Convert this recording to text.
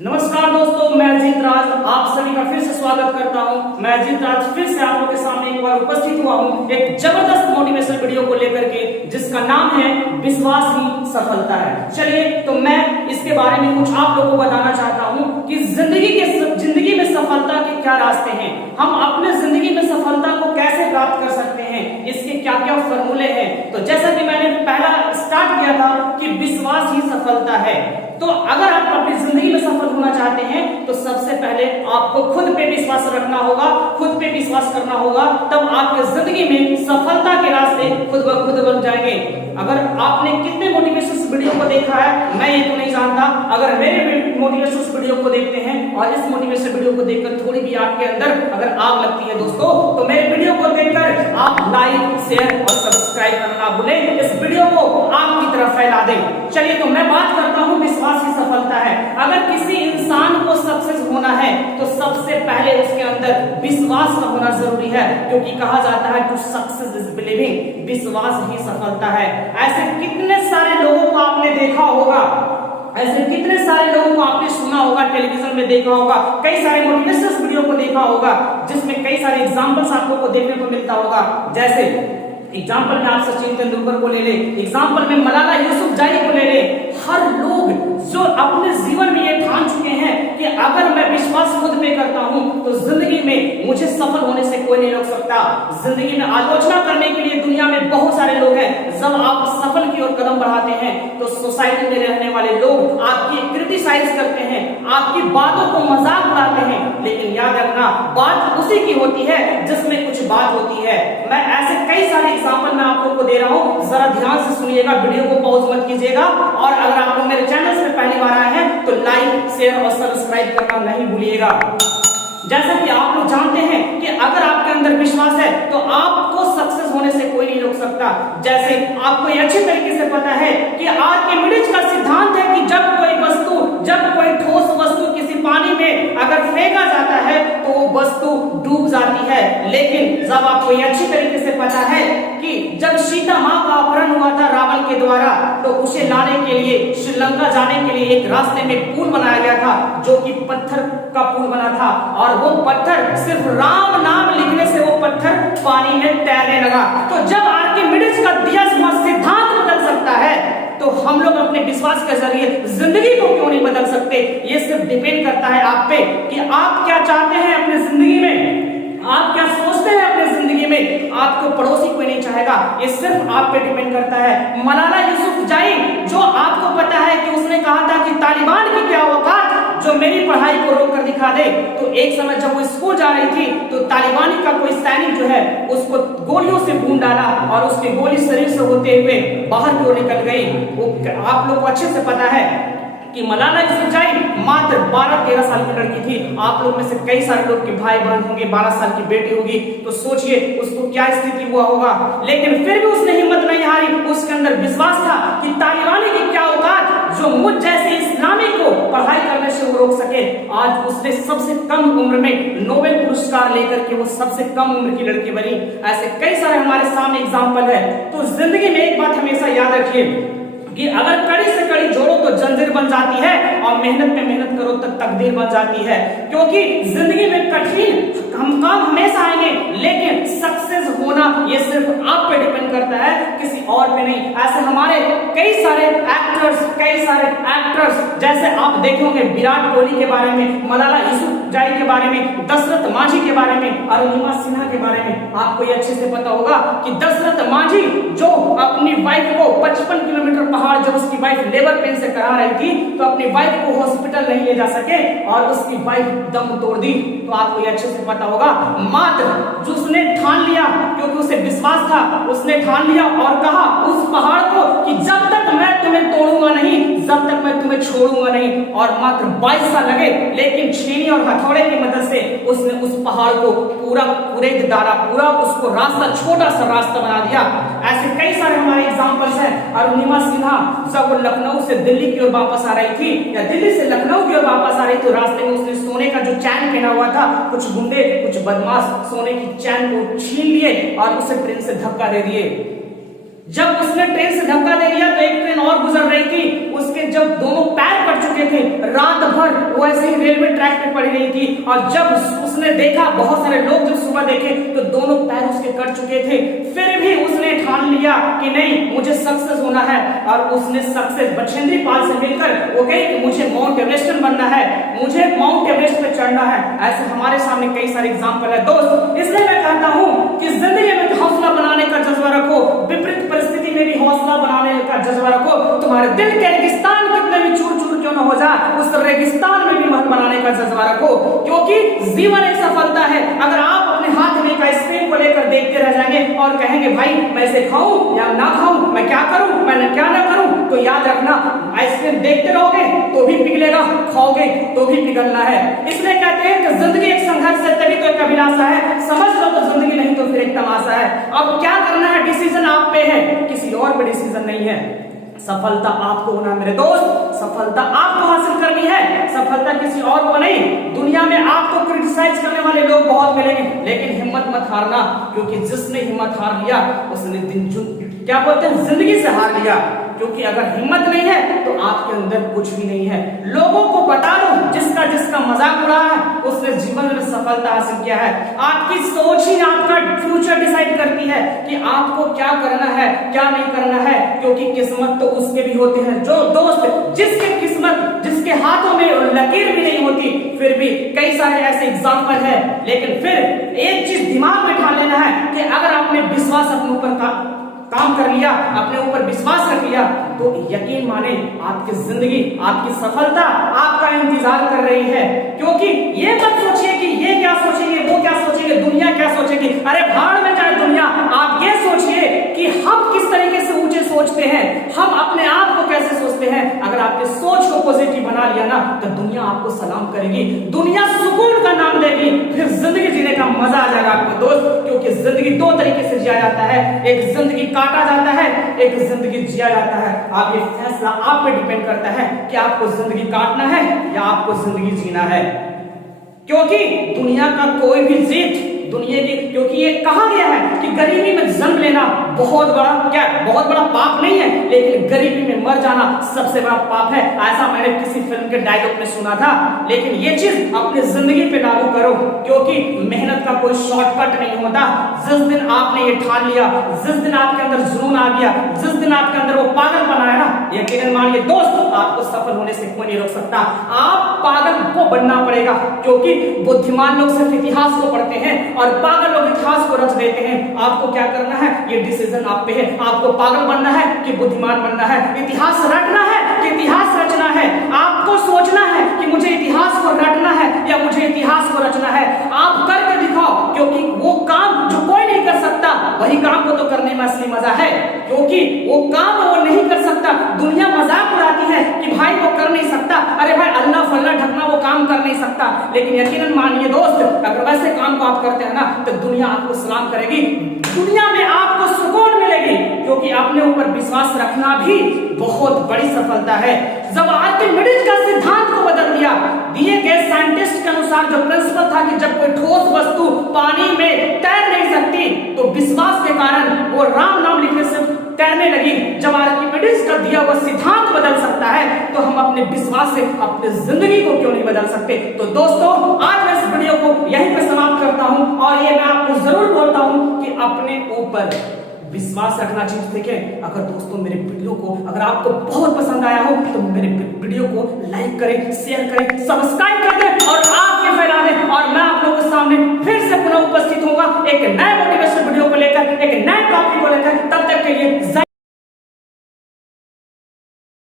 नमस्कार दोस्तों, मैं अजीत राज आप सभी का फिर से स्वागत करता हूं। मैं अजीत राज फिर से आप लोगों के सामने एक बार उपस्थित हुआ हूं एक जबरदस्त मोटिवेशनल वीडियो को लेकर के, जिसका नाम है विश्वास ही सफलता है। चलिए तो मैं इसके बारे में कुछ आप लोगों को बताना चाहता हूं कि जिंदगी में सफलता के क्या रास्ते हैं, हम अपने जिंदगी में सफलता को कैसे प्राप्त कर सकते हैं, इसके क्या क्या फॉर्मूले हैं। तो जैसा कि मैंने पहला स्टार्ट किया था कि विश्वास ही सफलता है, तो अगर आप अपनी जिंदगी में सफल होना चाहते हैं तो सबसे पहले आपको खुद पे विश्वास रखना होगा, खुद पे विश्वास करना होगा, तब आपके जिंदगी में सफलता के रास्ते खुद ब खुद बन जाएंगे। अगर आपने कितने मोटिवेशनल वीडियो को देखा है मैं ये तो नहीं जानता, अगर मेरे मोटिवेशनल वीडियो को देखते हैं और इस मोटिवेशनल वीडियो को देखकर थोड़ी भी आपके अंदर अगर आग लगती है दोस्तों, तो मेरे वीडियो को देखकर आप लाइक शेयर और सब्सक्राइब करना ना भूलें, इस वीडियो को आग की तरफ फैला दें। चलिए तो मैं बात करता हूं विश्वास ही सफलता है। अगर किसी इंसान को सक्सेस होना है तो सबसे पहले उसके अंदर विश्वास का होना जरूरी है, क्योंकि कहा जाता है टू सक्सेस इज बिलीविंग, विश्वास ही सफलता है। ऐसे कितने सारे लोगों को आपने देखा होगा, ऐसे कितने सारे लोगों को आपने सुना होगा, टेलीविजन में देखा होगा, कई सारे मोटिवेशनल वीडियो को देखा होगा, जिसमें कई सारे एग्जांपल्स आपको को देखने को मिलता होगा। जैसे एग्जांपल में आप सचिन तेंदुलकर को ले ले, एग्जांपल में मलाला यूसुफजई को ले ले। हर लोग जो अपने जीवन में ये ठान चुके हैं कि अगर मैं विश्वास खुद पे करता हूं तो जिंदगी में मुझे सफल होने से कोई नहीं रोक सकता। जिंदगी में आलोचना करने के लिए दुनिया में बहुत सारे लोग हैं। जब आप सफल की ओर कदम बढ़ाते हैं तो सोसाइटी में रहने वाले लोग आपकी क्रिटिसाइज करते हैं, आपकी बातों को मजाक उड़ाते हैं, लेकिन याद रखना बात उसी की होती है जिसमें कुछ बात होती है। मैं ऐसे कई सारे एग्जांपल मैं आप लोगों को दे रहा हूं, जरा ध्यान से सुनिएगा, वीडियो को पॉज मत कीजिएगा, और अगर आप लोग मेरे चैनल से पहली बार आए हैं तो लाइक शेयर और सब्सक्राइब करना नहीं भूलिएगा। जैसा कि आप लोग जानते हैं कि अगर आपके अंदर विश्वास है तो आपको सक्सेस होने से कोई नहीं रोक सकता। जैसे आपको ये अच्छे तरीके से पता है कि आर्किमिडीज का सिद्धांत है कि जब कोई ठोस वस्तु किसी पानी में अगर फेंका जाता है तो वो वस्तु डूब जाती है, लेकिन जब आपको ये अच्छी तरीके से पता है कि जब सीता माँ का अपहरण हुआ था रावण के द्वारा, तो उसे लाने के लिए श्रीलंका जाने के लिए एक रास्ते में पुल बनाया गया था जो कि पत्थर का पुल बना था, और वो पत्थर सिर्फ राम नाम लिखने से वो पत्थर पानी में तैरने लगा। तो जब आर्किमिडीज का दिया सिद्धांत बदल सकता है तो हम लोग अपने विश्वास के जरिए जिंदगी को क्यों नहीं बदल सकते। ये सिर्फ डिपेंड करता है आप पे कि आप क्या चाहते हैं अपनी जिंदगी में, आप क्या सोचते हैं अपनी जिंदगी में। आपको पड़ोसी कोई नहीं चाहेगा, ये सिर्फ आप पे डिपेंड करता है। मलाला यूसुफजई, जो आपको पता है कि उसने कहा था कि तालिबान की क्या औकात जो मेरी पढ़ाई को रोक कर दिखा दे, तो एक समय जब वो स्कूल जा रही थी तो तालिबानी का कोई सैनिक जो है उसको गोलियों से भून डाला और उसकी गोली शरीर से होते हुए बाहर की ओर निकल गई। वो आप लोग को अच्छे से पता है कि मलाला यूसुफजई मात्र 12-13 साल की लड़की थी। आप लोग में से कई सारे लोग के भाई बहन होंगे, 12 साल की बेटी होगी, तो सोचिए उसको क्या स्थिति हुआ होगा। लेकिन फिर भी उसने हिम्मत नहीं हारी, उसके अंदर विश्वास था कि तालिबानी की क्या औकात जो मुझ जैसे इस्लामी को पढ़ाई करने से वो रोक सके। आज उसने सबसे कम उम्र में नोबेल पुरस्कार लेकर के वो सबसे कम उम्र की लड़की बनी। ऐसे कई सारे हमारे सामने एग्जाम्पल है। तो जिंदगी में एक बात हमेशा याद रखिए कि अगर कड़ी से कड़ी जोड़ो तो जंजीर बन जाती है, और मेहनत में मेहनत करो तो तकदीर बन जाती है। क्योंकि जिंदगी में कठिन हम काम हमेशा आएंगे, लेकिन सक्सेस होना ये सिर्फ आप पे डिपेंड करता है, किसी और पे नहीं। ऐसे हमारे कई सारे एक्टर्स जैसे आप देखे होंगे विराट कोहली के बारे में, मलाला यूसुफजई के बारे में, दशरथ मांझी के बारे में, अरुणिमा सिन्हा के बारे में। आपको ये अच्छे से पता होगा कि दशरथ मांझी जो अपनी वाइफ को 55 किलोमीटर पहाड़ जब उसकी वाइफ लेबर पेन से करा रही थी तो अपनी वाइफ को हॉस्पिटल नहीं ले जा सके और उसकी वाइफ दम तोड़ दी। तो आपको ये अच्छे से पता होगा, मात्र जो उसने ठान लिया, क्योंकि उसे विश्वास था, उसने ठान लिया और कहा उस पहाड़ को कि जब तक मैं तुम्हें तोड़ूंगा नहीं, जब तक मैं तुम्हें छोड़ूंगा नहीं। और मात्र 22 साल लगे, लेकिन छेनी और हथौड़े की मदद से उसने उस पहाड़ को पूरा कुरेद डाला, पूरा उसको रास्ता, छोटा सा रास्ता बना दिया। ऐसे कई सारे हमारे एग्जांपल्स हैं। अरुणिमा सिन्हा जब वो लखनऊ से दिल्ली की ओर वापस आ रही थी, या दिल्ली से लखनऊ की ओर वापस आ रही थी, रास्ते में उसने सोने का जो चैन पहना हुआ था, कुछ गुंडे कुछ बदमाश सोने की चैन को छीन लिए और उसे ट्रेन से धक्का दे दिए। जब उसने ट्रेन से धक्का दे दिया तो एक ट्रेन और गुजर रही थी, उसके जब दोनों पैर कट चुके थे, रात भर वो ऐसे ही रेलवे ट्रैक पे पड़ी रही थी, और जब उसने देखा, बहुत सारे लोग जब सुबह देखे तो दोनों पैर उसके कट चुके थे, फिर भी उसने ठान लिया कि नहीं, मुझे सक्सेस होना है। और उसने सक्सेस बछेंद्री पाल से मिलकर वो कही कि मुझे माउंट एवरेस्ट बनना है, मुझे माउंट एवरेस्ट पे चढ़ना है। ऐसे हमारे सामने कई सारे एग्जाम्पल है दोस्त। इसलिए मैं कहता हूं कि जिंदगी में हौसला बनाने का जज्बा रखो, विपरीत परिस्थिति में भी हौसला बनाने का जज्बा रखो। तुम्हारे दिल के रेगिस्तान कितने भी चूर चूर क्यों न हो जाए, उस रेगिस्तान में भी महल बनाने का जज्बा रखो, क्योंकि जीवन एक सफलता है। अगर आप अपने हाथ में एक आइसक्रीम को लेकर देखते रह जाएंगे और कहेंगे भाई मैं इसे खाऊं या ना खाऊं, मैं क्या करूं, मैं क्या ना करूं, तो याद रखना आइसक्रीम देखते रहोगे तो भी पिघलेगा, खाओगे तो भी पिघलना है। इसलिए कहते हैं कि जिंदगी एक संघर्ष है, तभी तो एक अभिलाषा है। समझ लो तो जिंदगी, नहीं तो फिर एक तमाशा है। अब क्या करना है, डिसीजन आप पे है, किसी और पे डिसीजन नहीं है। सफलता आपको होना है मेरे दोस्त, सफलता आपको हासिल करनी है, सफलता किसी और को नहीं। दुनिया में आपको क्रिटिसाइज करने वाले लोग बहुत मिलेंगे, लेकिन हिम्मत मत हारना, क्योंकि जिसने हिम्मत हार लिया उसने क्या बोलते हैं, जिंदगी से हार लिया। क्योंकि अगर हिम्मत नहीं है तो आपके अंदर कुछ भी नहीं है। लोगों को बता दो, जिसका जिसका मजाक उड़ा है उसने जीवन में सफलता हासिल किया है। आपकी सोच ही आपका फ्यूचर डिसाइड करती है कि आपको क्या करना है, क्या नहीं करना है, क्योंकि किस्मत तो उसके भी होते हैं जो दोस्त, जिसके किस्मत, जिसके हाथों में लकीर भी नहीं होती, फिर भी कई सारे ऐसे एग्जाम्पल है। लेकिन फिर एक चीज दिमाग में ठान लेना है कि अगर आपने विश्वास अपने ऊपर काम कर लिया, अपने ऊपर विश्वास रख लिया, तो यकीन माने आपकी जिंदगी, आपकी सफलता आपका इंतजार कर रही है। क्योंकि ये मत सोचिए कि ये क्या सोचेंगे, वो क्या सोचेंगे, दुनिया क्या सोचेगी। अरे भाड़ में जाए दुनिया, आप ये सोचिए कि हम किस तरीके से ऊंचे सोचते हैं, हम अपने आप को कैसे सोचते हैं। अगर आपके सोच को पॉजिटिव बना लिया ना, तो दुनिया आपको सलाम करेगी, दुनिया सुकून का नाम देगी, फिर जिंदगी जीने का मजा आ जाएगा आपको दोस्त। क्योंकि जिंदगी दो तरीके से जिया जाता है, एक जिंदगी काटा जाता है, एक जिंदगी जिया जाता है। आप ये फैसला आप पे डिपेंड करता है कि आपको जिंदगी काटना है या आपको जिंदगी जीना है। क्योंकि दुनिया का कोई भी जीत दुनिया की, क्योंकि ये कहा गया है कि गरीबी में जन्म लेना बहुत बड़ा क्या, बहुत बड़ा पाप नहीं है, लेकिन गरीबी में मर जाना सबसे बड़ा पाप है। ऐसा मैंने किसी फिल्म के डायलॉग में सुना था। लेकिन ये चीज अपनी जिंदगी पे लागू करो, क्योंकि मेहनत का कोई शॉर्टकट नहीं होता। जिस दिन आपने ये ठान लिया, जिस दिन आपके अंदर जुनून आ गया, जिस दिन आपके अंदर वो पागल बनाया ना, यकीनन मानिए दोस्त, आपको सफल होने से कोई नहीं रोक सकता। आप पागल को बनना पड़ेगा, क्योंकि बुद्धिमान लोग सिर्फ इतिहास को पढ़ते हैं और पागल लोग इतिहास को रच देते हैं। आपको क्या करना है, ये डिसीजन आप पे है। आपको पागल बनना है कि बुद्धिमान बनना है, इतिहास रटना है कि इतिहास रचना है। आपको सोचना है कि मुझे इतिहास को रटना है या मुझे इतिहास को रचना है। आप करके दिखाओ, क्योंकि वो काम जो कोई नहीं कर सकता, वही काम को तो करने में असली मजा है। क्योंकि वो काम वो नहीं कर सकता, दुनिया मजाक उड़ाती है कि भाई वो कर नहीं सकता, अरे भाई अल्लाह फल्ला ढकना वो काम कर नहीं सकता। लेकिन यकीनन मानिए दोस्त, अगर वैसे काम को आप करते हैं ना, तो दुनिया आपको सलाम करेगी, दुनिया में आपको सुकून मिलेगी, क्योंकि अपने ऊपर विश्वास रखना भी बहुत बड़ी सफलता है। जब आर्किमिडीज का सिद्धांत को बदल दिया, दिए गए साइंटिस्ट के अनुसार जो प्रिंसिपल था कि जब कोई ठोस वस्तु पानी में तैर नहीं सकती, तो विश्वास के कारण वो राम नाम लिखने से तैरने लगी। जब आर्किमिडीज का दिया हुआ सिद्धांत बदल सकता है, तो हम अपने विश्वास से अपनी जिंदगी को क्यों नहीं बदल सकते। तो दोस्तों, आज मैं इस वीडियो को यहीं पर समाप्त करता हूं, और ये मैं आपको जरूर बोलता हूं कि अपने ऊपर विश्वास रखना चीज सीखें। अगर दोस्तों मेरे वीडियो को अगर आपको बहुत पसंद आया हो, तो मेरे वीडियो को लाइक करें, शेयर करें, सब्सक्राइब कर दें और आगे फैला दें। और मैं आप लोगों के सामने फिर से पुनः उपस्थित होगा एक नए